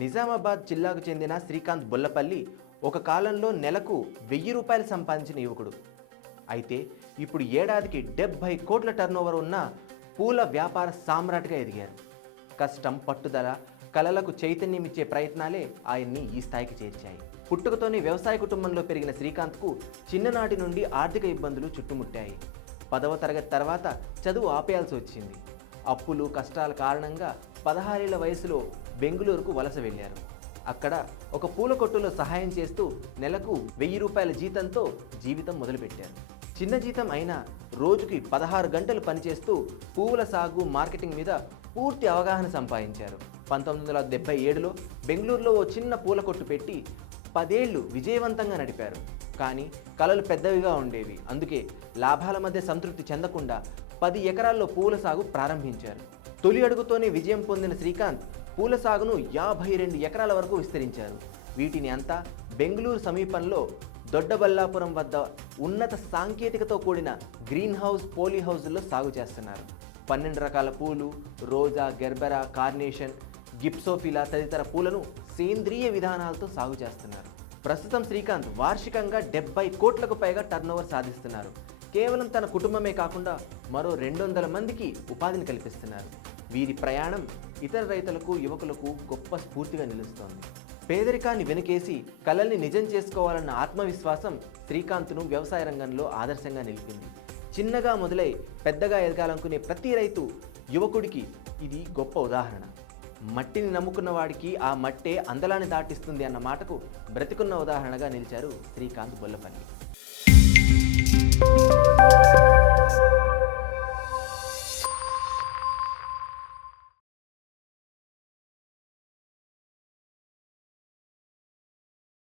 నిజామాబాద్ జిల్లాకు చెందిన శ్రీకాంత్ బొల్లపల్లి ఒక కాలంలో నెలకు వెయ్యి రూపాయలు సంపాదించిన యువకుడు. అయితే ఇప్పుడు ఏడాదికి డెబ్భై కోట్ల టర్నోవర్ ఉన్న పూల వ్యాపార సామ్రాట్గా ఎదిగారు. కష్టం పట్టుదల కళలకు చైతన్యం ఇచ్చే ప్రయత్నాలే ఆయన్ని ఈ స్థాయికి చేర్చాయి. పుట్టుకతోనే వ్యవసాయ కుటుంబంలో పెరిగిన శ్రీకాంత్కు చిన్ననాటి నుండి ఆర్థిక ఇబ్బందులు చుట్టుముట్టాయి. పదవ తరగతి తర్వాత చదువు ఆపేయాల్సి వచ్చింది. అప్పులు కష్టాల కారణంగా పదహారేళ్ళ వయసులో బెంగళూరుకు వలస వెళ్ళారు. అక్కడ ఒక పూల కొట్టులో సహాయం చేస్తూ నెలకు వెయ్యి రూపాయల జీతంతో జీవితం మొదలుపెట్టారు. చిన్న జీతం అయినా రోజుకి పదహారు గంటలు పనిచేస్తూ పువ్వుల సాగు మార్కెటింగ్ మీద పూర్తి అవగాహన సంపాదించారు. పంతొమ్మిది వందల డెబ్బై ఏడులో బెంగళూరులో ఓ చిన్న పూల కొట్టు పెట్టి పదేళ్ళు విజయవంతంగా నడిపారు. కానీ కలలు పెద్దవిగా ఉండేవి. అందుకే లాభాల మధ్య సంతృప్తి చెందకుండా పది ఎకరాల్లో పూల సాగు ప్రారంభించారు. తొలి అడుగుతోనే విజయం పొందిన శ్రీకాంత్ పూల సాగును యాభై రెండు ఎకరాల వరకు విస్తరించారు. వీటిని అంతా బెంగళూరు సమీపంలో దొడ్డబల్లాపురం వద్ద ఉన్నత సాంకేతికతో కూడిన గ్రీన్ హౌస్ పోలీ హౌజుల్లో సాగు చేస్తున్నారు. పన్నెండు రకాల పూలు రోజా గెర్బెరా కార్నేషన్ గిప్సోఫిలా తదితర పూలను సేంద్రియ విధానాలతో సాగు చేస్తున్నారు. ప్రస్తుతం శ్రీకాంత్ వార్షికంగా డెబ్బై కోట్లకు పైగా టర్నోవర్ సాధిస్తున్నారు. కేవలం తన కుటుంబమే కాకుండా మరో రెండు వందల మందికి ఉపాధిని కల్పిస్తున్నారు. వీరి ప్రయాణం ఇతర రైతులకు యువకులకు గొప్ప స్ఫూర్తిగా నిలుస్తోంది. పేదరికాన్ని వెనుకేసి కళల్ని నిజం చేసుకోవాలన్న ఆత్మవిశ్వాసం శ్రీకాంత్ను వ్యవసాయ రంగంలో ఆదర్శంగా నిలిపింది. చిన్నగా మొదలై పెద్దగా ఎదగాలనుకునే ప్రతి రైతు యువకుడికి ఇది గొప్ప ఉదాహరణ. మట్టిని నమ్ముకున్న వాడికి ఆ మట్టే అందలాన్ని దాటిస్తుంది అన్న మాటకు బ్రతికున్న ఉదాహరణగా నిలిచారు శ్రీకాంత్ బొల్లపల్లి.